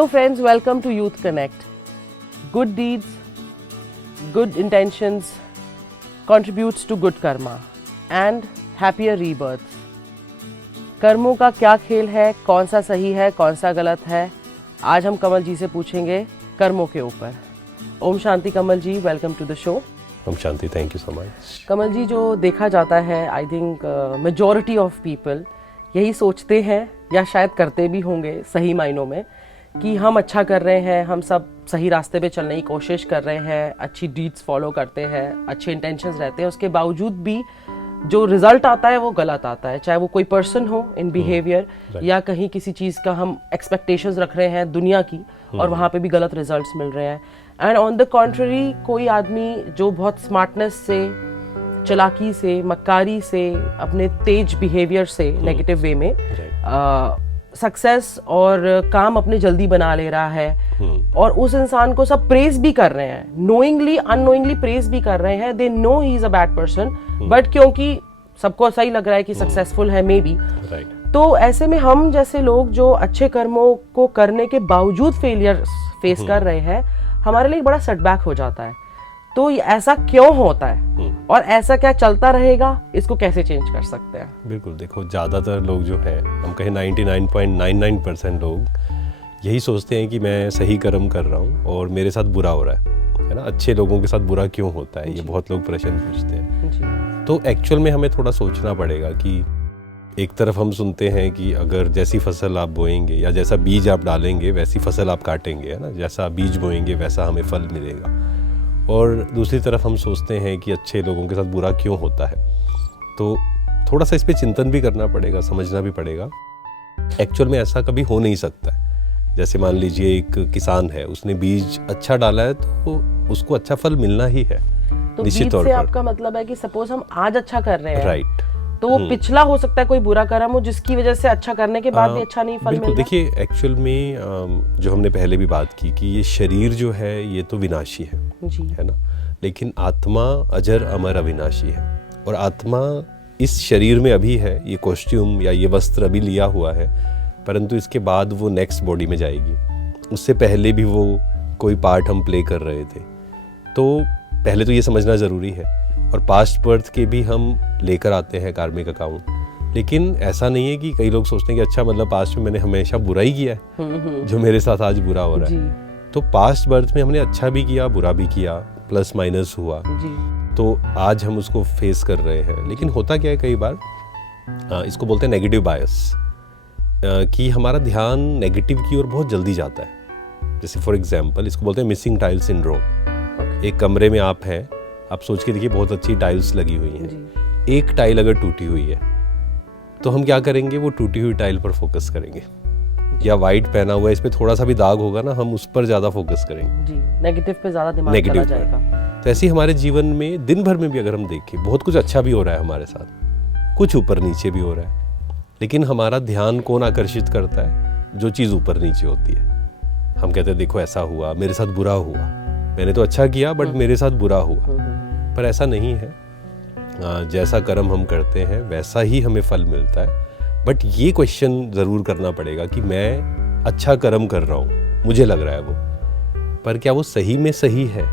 Hello friends, welcome to Youth Connect. Good deeds, good intentions contributes to good karma and happier rebirths. कर्मों का क्या खेल है, कौन सा सही है, कौन सा गलत है, आज हम कमल जी से पूछेंगे कर्मों के ऊपर. ओम शांति Kamal ji, welcome to the show. ओम शांति, thank you so much. Kamal ji, जो देखा जाता है, I think majority of people यही सोचते हैं या शायद करते भी होंगे सही मायनों में कि हम अच्छा कर रहे हैं, हम सब सही रास्ते पे चलने की कोशिश कर रहे हैं, अच्छी डीड्स फॉलो करते हैं, अच्छे इंटेंशंस रहते हैं, उसके बावजूद भी जो रिजल्ट आता है वो गलत आता है. चाहे वो कोई पर्सन हो इन बिहेवियर या कहीं किसी चीज़ का हम एक्सपेक्टेशंस रख रहे हैं दुनिया की और वहाँ पे भी गलत रिजल्ट्स मिल रहे हैं. एंड ऑन द कॉन्ट्ररी कोई आदमी जो बहुत स्मार्टनेस से, चालाकी से, मक्कारी से, अपने तेज बिहेवियर से नेगेटिव वे में सक्सेस और काम अपने जल्दी बना ले रहा है और उस इंसान को सब प्रेज भी कर रहे हैं, नोइंगली अननोइंगली प्रेज भी कर रहे हैं. They know he is a bad person, but क्योंकि सबको सही लग रहा है कि सक्सेसफुल है मे बी, तो ऐसे में हम जैसे लोग जो अच्छे कर्मों को करने के बावजूद फेलियर फेस कर रहे हैं, हमारे लिए बड़ा सेटबैक हो जाता है. तो ऐसा क्यों होता है और ऐसा क्या चलता रहेगा, इसको कैसे चेंज कर सकते हैं? बिल्कुल, देखो ज़्यादातर लोग जो हैं, हम कहें 99.99% लोग यही सोचते हैं कि मैं सही कर्म कर रहा हूँ और मेरे साथ बुरा हो रहा है ना. अच्छे लोगों के साथ बुरा क्यों होता है, ये बहुत लोग प्रश्न पूछते हैं. तो एक्चुअल में हमें थोड़ा सोचना पड़ेगा कि एक तरफ हम सुनते हैं कि अगर जैसी फसल आप बोएंगे या जैसा बीज आप डालेंगे वैसी फसल आप काटेंगे, है ना, जैसा बीज बोएंगे वैसा हमें फल मिलेगा. और दूसरी तरफ हम सोचते हैं कि अच्छे लोगों के साथ बुरा क्यों होता है. तो थोड़ा सा इस पे चिंतन भी करना पड़ेगा, समझना भी पड़ेगा. एक्चुअल में ऐसा कभी हो नहीं सकता है. जैसे मान लीजिए एक किसान है, उसने बीज अच्छा डाला है तो उसको अच्छा फल मिलना ही है. तो निश्चित तौर पर आपका मतलब है कि सपोज हम आज अच्छा कर रहे हैं, राइट, तो वो पिछला हो सकता है कोई बुरा कर्म हो जिसकी वजह से अच्छा करने के बाद भी अच्छा नहीं फल मिलता. देखिए, एक्चुअल में जो हमने पहले भी बात की कि ये शरीर जो है ये तो विनाशी है जी, है ना, लेकिन आत्मा अजर अमर अविनाशी है. और आत्मा इस शरीर में अभी है, ये कॉस्ट्यूम या ये वस्त्र अभी लिया हुआ है, परंतु इसके बाद वो नेक्स्ट बॉडी में जाएगी. उससे पहले भी वो कोई पार्ट हम प्ले कर रहे थे. तो पहले तो ये समझना ज़रूरी है. और पास्ट बर्थ के भी हम लेकर आते हैं कार्मिक अकाउंट. लेकिन ऐसा नहीं है कि कई लोग सोचते हैं कि अच्छा मतलब पास्ट में मैंने हमेशा बुरा ही किया है जो मेरे साथ आज बुरा हो रहा है. तो पास्ट बर्थ में हमने अच्छा भी किया, बुरा भी किया, प्लस माइनस हुआ जी. तो आज हम उसको फेस कर रहे हैं. लेकिन होता क्या है कई बार, इसको बोलते हैं नेगेटिव बायस, कि हमारा ध्यान नेगेटिव की ओर बहुत जल्दी जाता है. जैसे फॉर एग्जांपल इसको बोलते हैं मिसिंग टाइल सिंड्रोम. एक कमरे में आप हैं, आप सोच के देखिए बहुत अच्छी टाइल्स लगी हुई हैं, एक टाइल अगर टूटी हुई है तो हम क्या करेंगे, वो टूटी हुई टाइल पर फोकस करेंगे. या वाइट पहना हुआ है, इस पे थोड़ा सा भी दाग होगा ना, हम उस पर ज़्यादा फोकस करेंगे जी, नेगेटिव पे ज़्यादा दिमाग चला जाएगा. तो ऐसे ही हमारे जीवन में दिन भर में भी अगर हम देखें, बहुत कुछ अच्छा भी हो रहा है हमारे साथ, कुछ ऊपर नीचे भी हो रहा है, लेकिन हमारा ध्यान कौन आकर्षित करता है, जो चीज़ ऊपर नीचे होती है. हम कहते हैं देखो ऐसा हुआ, मेरे साथ बुरा हुआ, मैंने तो अच्छा किया बट मेरे साथ बुरा हुआ. पर ऐसा नहीं है. जैसा कर्म हम करते हैं वैसा ही हमें फल मिलता है. बट ये क्वेश्चन ज़रूर करना पड़ेगा कि मैं अच्छा कर्म कर रहा हूँ, मुझे लग रहा है वो, पर क्या वो सही में सही है?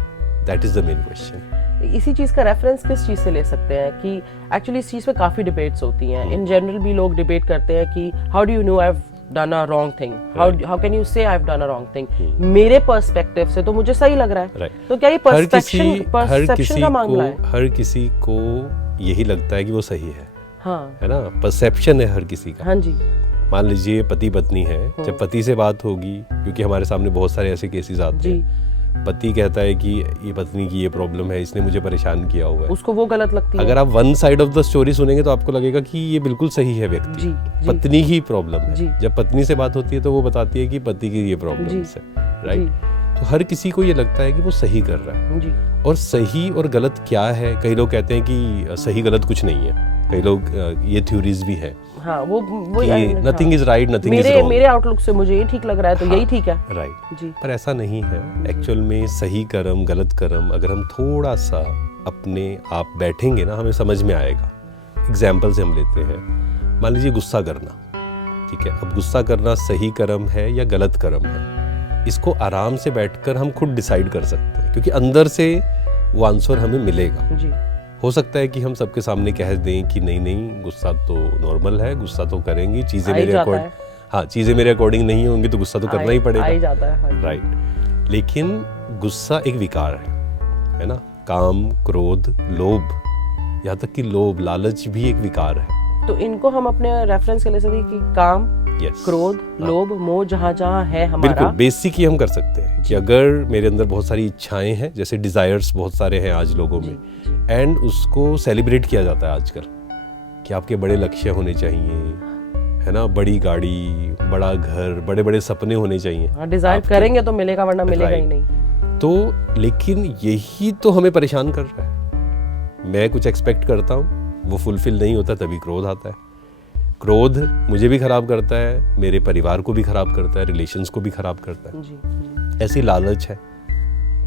That is the main question. इसी चीज़ का रेफरेंस किस चीज़ से ले सकते हैं कि एक्चुअली इस चीज़ पे काफ़ी डिबेट्स होती हैं. इन जनरल भी लोग डिबेट करते हैं कि how do you know I have done a wrong thing, how can you say I've done a wrong thing? मेरे पर्सपेक्टिव से तो मुझे सही लग रहा है. तो क्या ये परसेप्शन का मामला है? हर किसी को यही लगता है कि वो सही है, हाँ, है ना. परसेप्शन है हर किसी का. हाँ जी. मान लीजिए पति पत्नी है, जब पति से बात होगी, क्योंकि हमारे सामने बहुत सारे ऐसे केसेस आते हैं, पति कहता है कि ये पत्नी की ये प्रॉब्लम है, इसने मुझे परेशान किया हुआ है, उसको वो गलत लगती है. अगर आप one side of the story सुनेंगे तो आपको लगेगा कि ये बिल्कुल सही है व्यक्ति जी, पत्नी ही प्रॉब्लम है. जब पत्नी से बात होती है तो वो बताती है कि पति की ये प्रॉब्लम है, राइट. तो हर किसी को ये लगता है कि वो सही कर रहा है जी. और सही और गलत क्या है, कई लोग कहते हैं कि सही गलत कुछ नहीं है. कई लोग ये थ्योरीज भी है, हाँ, वो nothing is right, nothing is wrong. मेरे आउटलुक से मुझे ये ठीक लग रहा है तो यही ठीक है, राइट जी. पर ऐसा नहीं है. एक्चुअल में सही कर्म गलत कर्म अगर हम थोड़ा सा अपने आप बैठेंगे ना, हमें समझ में आएगा. एग्जाम्पल से हम लेते हैं, मान लीजिए गुस्सा करना, ठीक है. अब गुस्सा करना सही कर्म है या गलत कर्म है? इसको आराम से बैठकर हम खुद डिसाइड कर सकते हैं, क्योंकि अंदर से वो आंसर हमें मिलेगा। जी। हो सकता है कि हम सबके सामने कह दें कि नहीं गुस्सा तो नॉर्मल है, गुस्सा तो करेंगी, चीज़ें मेरे अकॉर्डिंग नहीं होंगी तो गुस्सा तो करना ही पड़ेगा, राइट। लेकिन गुस्सा एक विकार है ना। काम, क्रोध, लोभ, यहाँ तक कि लोभ, लालच भी एक विकार है। तो इनको हम अपने रेफरेंस के लिए सकते कि काम, क्रोध, लोभ, मोह जहाँ जहाँ है हमारा, बिल्कुल बेसिक ही हम कर सकते हैं कि अगर मेरे अंदर बहुत सारी इच्छाएं हैं, जैसे डिजायर्स बहुत सारे हैं आज लोगों में, एंड उसको सेलिब्रेट किया जाता है आजकल कि आपके बड़े लक्ष्य होने चाहिए, है ना, बड़ी गाड़ी, बड़ा घर, बड़े बड़े सपने होने चाहिए। डिजायर करेंगे तो मिलेगा, वरना मिलेगा ही नहीं। तो लेकिन यही तो हमें परेशान कर रहा है। मैं कुछ एक्सपेक्ट करता हूँ, वो फुलफिल नहीं होता, तभी क्रोध आता है। क्रोध मुझे भी खराब करता है, मेरे परिवार को भी खराब करता है, रिलेशंस को भी खराब करता है। जी। ऐसी लालच है।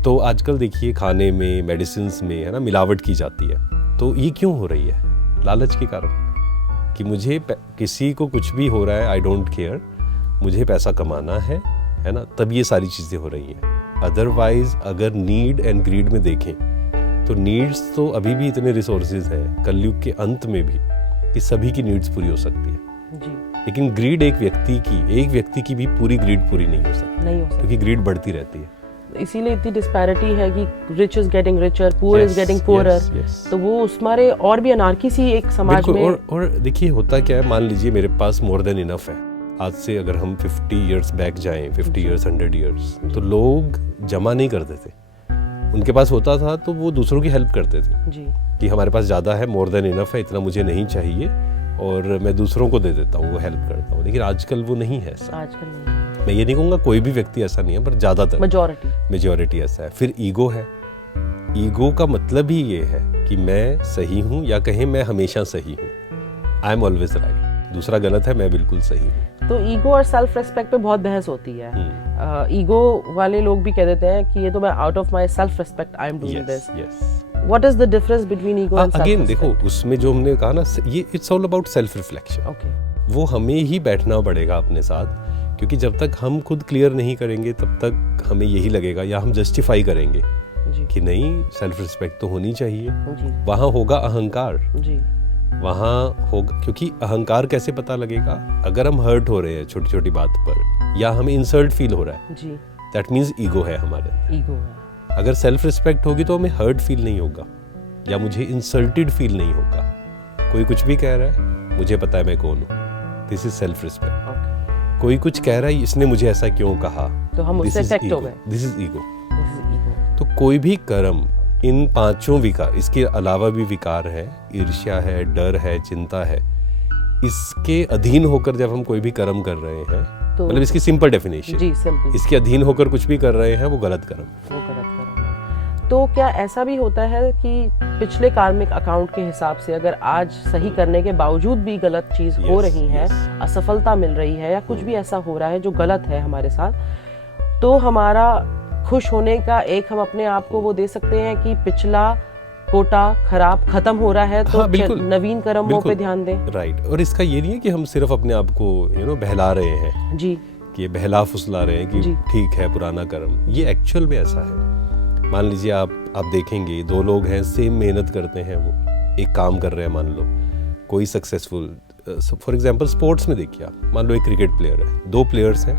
तो आजकल देखिए खाने में, मेडिसिन्स में, है ना, मिलावट की जाती है। तो ये क्यों हो रही है? लालच के कारण कि मुझे किसी को कुछ भी हो रहा है, आई डोंट केयर, मुझे पैसा कमाना है ना, तब ये सारी चीज़ें हो रही हैं। अदरवाइज अगर नीड एंड ग्रीड में देखें तो नीड्स तो अभी भी इतने रिसोर्सेज हैं कलयुग के अंत में भी कि सभी की नीड्स पूरी हो सकती है जी। लेकिन ग्रीड एक व्यक्ति की भी पूरी ग्रीड पूरी नहीं हो सकती, क्योंकि ग्रीड बढ़ती रहती है। इसीलिए इतनी डिस्पैरिटी है कि rich is getting richer, poor is getting poorer. तो वो उसमें और भी अनार्की सी एक समाज में। और देखिए होता क्या है, मान लीजिए मेरे पास मोर देन इनफ है। आज से अगर हम 50 इयर्स बैक जाएं, 50 इयर्स, 100 इयर्स, तो लोग जमा नहीं करते थे। उनके पास होता था तो वो दूसरों की हेल्प करते थे जी। कि हमारे पास ज़्यादा है, मोर देन इनफ है, इतना मुझे नहीं चाहिए और मैं दूसरों को दे देता हूँ, वो हेल्प करता हूँ। लेकिन आजकल वो नहीं है ऐसा। आजकल नहीं। मैं ये नहीं कहूँगा कोई भी व्यक्ति ऐसा नहीं है, पर ज़्यादातर मेजॉरिटी ऐसा है। फिर ईगो है। ईगो का मतलब ही ये है कि मैं सही हूँ, या कहें मैं हमेशा सही हूँ, आई एम ऑलवेज राइट, दूसरा गलत है, मैं बिल्कुल सही हूँ। तो ईगो और सेल्फ रेस्पेक्ट पे बहुत बहस होती है। ईगो वाले लोग भी कह देते हैं कि ये तो मैं out of my self respect I am doing this. What is the difference between ego and self respect? Again देखो, उसमें जो हमने कहा ना, ये it's all about self reflection. Okay, वो हमें ही बैठना पड़ेगा अपने साथ, क्योंकि जब तक हम खुद क्लियर नहीं करेंगे तब तक हमें यही लगेगा, या हम जस्टिफाई करेंगे कि नहीं सेल्फ रिस्पेक्ट तो होनी चाहिए। वहाँ होगा अहंकार जी। वहाँ होगा, क्योंकि अहंकार कैसे पता लगेगा? अगर हम हर्ट हो रहे हैं छोटी छोटी बात पर, या हमें इंसल्ट फील हो रहा है जी, दैट मीन्स ईगो है हमारे अंदर। ईगो है। अगर सेल्फ रिस्पेक्ट होगी तो हमें हर्ट फील नहीं होगा, या मुझे इंसल्टेड फील नहीं होगा। कोई कुछ भी कह रहा है, मुझे पता है मैं कौन हूँ, दिस इज सेल्फ रिस्पेक्ट। कोई कुछ कह रहा है, इसने मुझे ऐसा क्यों कहा, तो हम उससे अफेक्ट हो गए, दिस इज ईगो। तो कोई भी कर्म, इन पांचों विकार, इसके अलावा भी विकार है, ईर्ष्या है, डर है, चिंता है, इसके अधीन होकर जब हम कोई भी कर्म कर रहे हैं, तो मतलब इसकी सिंपल डेफिनेशन जी, सिंपल, इसके अधीन होकर कुछ भी कर रहे हैं, वो गलत कर्म है। तो क्या ऐसा भी होता है कि पिछले कार्मिक अकाउंट के हिसाब से अगर आज सही करने के बावजूद भी गलत चीज हो रही है, असफलता मिल रही है, या कुछ भी ऐसा हो रहा है जो गलत है हमारे साथ, तो हमारा खुश होने का एक हम अपने आप को वो दे सकते हैं कि पिछला कोटा खराब खत्म हो रहा है, तो नवीन कर्मों पे ध्यान दें। राइट। और इसका ये नहीं है कि हम सिर्फ अपने आप को बहला रहे हैं जी, कि बहला फुसला रहे हैं कि ठीक है पुराना कर्म। ये एक्चुअल में ऐसा है। मान लीजिए आप देखेंगे, दो लोग हैं, सेम मेहनत करते हैं, वो एक काम कर रहे हैं, मान लो कोई सक्सेसफुल, फॉर एग्जाम्पल स्पोर्ट्स में देखिए आप, मान लो एक क्रिकेट प्लेयर है, दो प्लेयर्स हैं,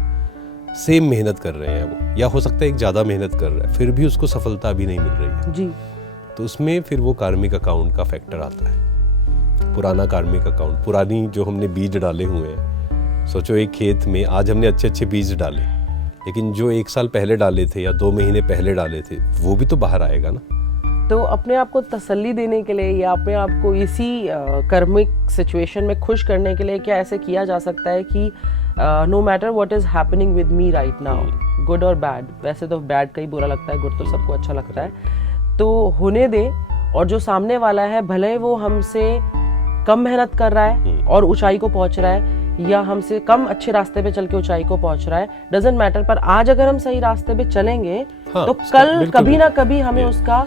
सेम मेहनत कर रहे हैं वो, या हो सकता है एक ज़्यादा मेहनत कर रहा है, फिर भी उसको सफलता भी नहीं मिल रही है जी। तो उसमें फिर वो कार्मिक अकाउंट का फैक्टर आता है, पुराना कार्मिक अकाउंट, पुरानी जो हमने बीज डाले हुए हैं। सोचो एक खेत में आज हमने अच्छे अच्छे बीज डाले, लेकिन जो 1 साल पहले डाले थे या 2 महीने पहले डाले थे, वो भी तो बाहर आएगा ना। तो अपने आप को तसल्ली देने के लिए, या अपने आप को इसी कर्मिक सिचुएशन में खुश करने के लिए क्या ऐसे किया जा सकता है कि no matter what is happening with me right now, good और बैड, वैसे तो बैड का ही बुरा लगता है, गुड तो सबको अच्छा लगता है, तो होने दे, और जो सामने वाला है भले वो हमसे कम मेहनत कर रहा है और ऊंचाई को पहुंच रहा है, या हमसे कम अच्छे रास्ते पे चल के ऊंचाई को पहुंच रहा है, डजंट मैटर, पर आज अगर हम सही रास्ते पे चलेंगे तो कल कभी ना कभी हमें उसका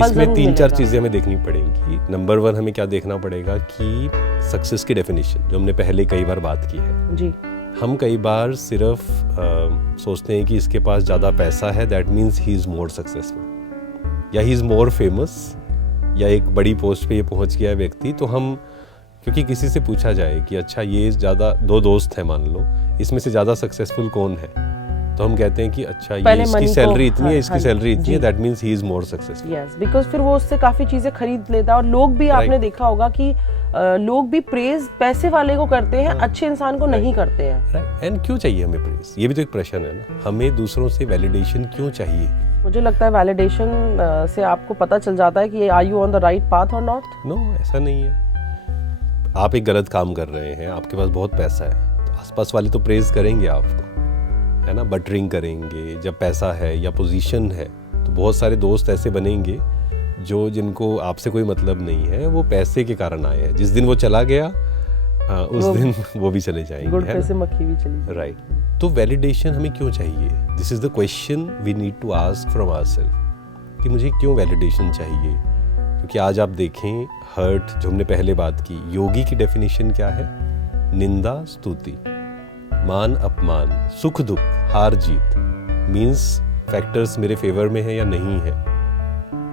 इसमें 3-4 चीजें हमें देखनी पड़ेंगी। नंबर 1 हमें क्या देखना पड़ेगा कि सक्सेस की डेफिनेशन, जो हमने पहले कई बार बात की है जी, हम कई बार सिर्फ सोचते हैं कि इसके पास ज़्यादा पैसा है, that means he is more successful, या ही इज़ मोर फेमस, या एक बड़ी पोस्ट पे ये पहुंच गया है व्यक्ति, तो हम, क्योंकि किसी से पूछा जाए कि अच्छा ये ज़्यादा, दो दोस्त हैं मान लो, इसमें से ज़्यादा सक्सेसफुल कौन है, तो हम कहते हैं कि अच्छा ये इसकी सैलरी इतनी है, इसकी सैलरी इतनी है, that means he is more successful. Yes, because फिर वो उससे काफ़ी चीज़ें खरीद लेता है। और लोग भी, आपने देखा होगा कि लोग भी प्रेज पैसे वाले को करते हैं, अच्छे इंसान को नहीं करते हैं। एंड क्यों चाहिए हमें प्रेज, ये भी तो एक प्रश्न है ना, हमें दूसरों से वैलिडेशन क्यों चाहिए? मुझे लगता है वैलिडेशन से आपको पता चल जाता है कि are you on the right path और नॉट। नो, ऐसा नहीं है। आप एक गलत काम कर रहे हैं, आपके पास बहुत पैसा है, तो आसपास वाले तो प्रेज करेंगे आपको, है ना, बटरिंग करेंगे। जब पैसा है या पोजीशन है तो बहुत सारे दोस्त ऐसे बनेंगे जो, जिनको आपसे कोई मतलब नहीं है, वो पैसे के कारण आए हैं। जिस दिन वो चला गया उस दिन वो भी चले जाएंगे, गुड़ पैसे मक्खी भी चली जाएगी। राइट। तो वैलिडेशन हमें क्यों चाहिए? This is the question we need to ask from ourselves, कि मुझे क्यों वैलिडेशन चाहिए? क्योंकि आज आप देखें, हर्ट जो हमने पहले बात की, योगी की डेफिनेशन क्या है? निंदा स्तुति, मान अपमान, सुख दुख, हार जीत, मीन्स फैक्टर्स मेरे फेवर में है या नहीं है,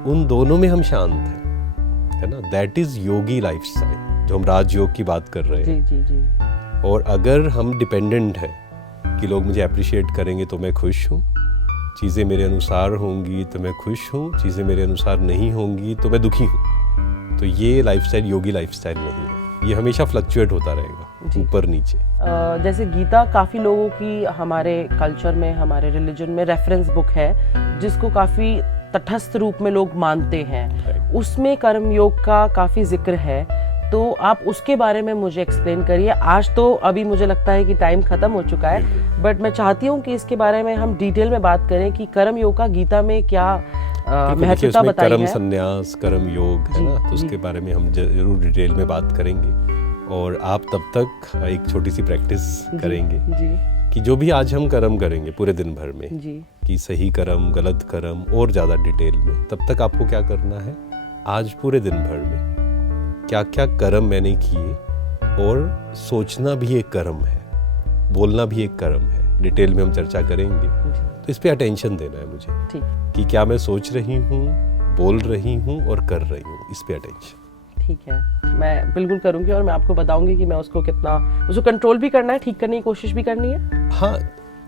उन दोनों में हम शांत हैं, है ना। दैट इज योगी लाइफस्टाइल, जो हम राजयोग की बात कर रहे हैं। जी जी जी। और अगर हम डिपेंडेंट हैं कि लोग मुझे अप्रिशिएट करेंगे तो मैं खुश हूँ, चीज़ें मेरे अनुसार होंगी तो मैं खुश हूँ, चीज़ें मेरे अनुसार नहीं होंगी तो मैं दुखी हूँ, तो ये लाइफस्टाइल योगी लाइफस्टाइल नहीं है। ये हमेशा फ्लक्चुएट होता रहेगा, ऊपर नीचे। जैसे गीता काफ़ी लोगों की, हमारे कल्चर में, हमारे रिलीजन में रेफरेंस बुक है, जिसको काफ़ी तटस्थ रूप में लोग मानते हैं। उसमें कर्म योग का काफ़ी जिक्र है, तो आप उसके बारे में मुझे एक्सप्लेन करिए। आज तो अभी मुझे लगता है कि टाइम खत्म हो चुका है, बट मैं चाहती हूँ कि इसके बारे में हम डिटेल में बात करें कि कर्म योग का गीता में क्या महत्वता बताई है। कर्म संन्यास, कर्म योग है ना, तो उसके बारे में हम जरूर डिटेल में बात करेंगे। और आप तब तक एक छोटी सी प्रैक्टिस करेंगे कि जो भी आज हम कर्म करेंगे पूरे दिन भर में, कि सही कर्म, गलत कर्म, और ज़्यादा डिटेल में, तब तक आपको क्या करना है, आज पूरे दिन भर में क्या क्या कर्म मैंने किए, और सोचना भी एक कर्म है, बोलना भी एक कर्म है। डिटेल में हम चर्चा करेंगे, तो इस पे अटेंशन देना है मुझे, कि क्या मैं सोच रही हूँ, बोल रही हूँ और कर रही हूँ, इस पे अटेंशन। ठीक है, मैं बिल्कुल करूँगी, और मैं आपको बताऊंगी कि मैं उसको कितना, उसको कंट्रोल भी करना है, ठीक करने की कोशिश भी करनी है। हाँ,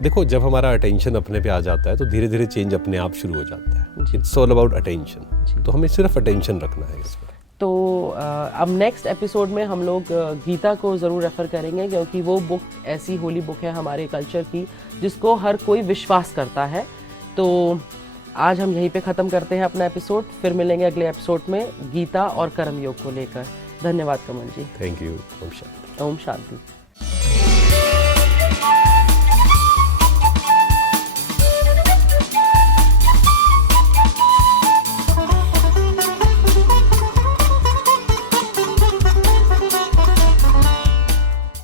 देखो, जब हमारा अटेंशन अपने पे आ जाता है तो धीरे धीरे चेंज अपने आप शुरू हो जाता है। इट्स ऑल अबाउट अटेंशन, तो हमें सिर्फ अटेंशन रखना है इस पर। तो अब नेक्स्ट एपिसोड में हम लोग गीता को ज़रूर रेफ़र करेंगे, क्योंकि वो बुक ऐसी होली बुक है हमारे कल्चर की, जिसको हर कोई विश्वास करता है। तो आज हम यहीं पे ख़त्म करते हैं अपना एपिसोड, फिर मिलेंगे अगले एपिसोड में गीता और कर्म योग को लेकर। धन्यवाद कमल जी। Thank you. ओम शांति। ओम शांति।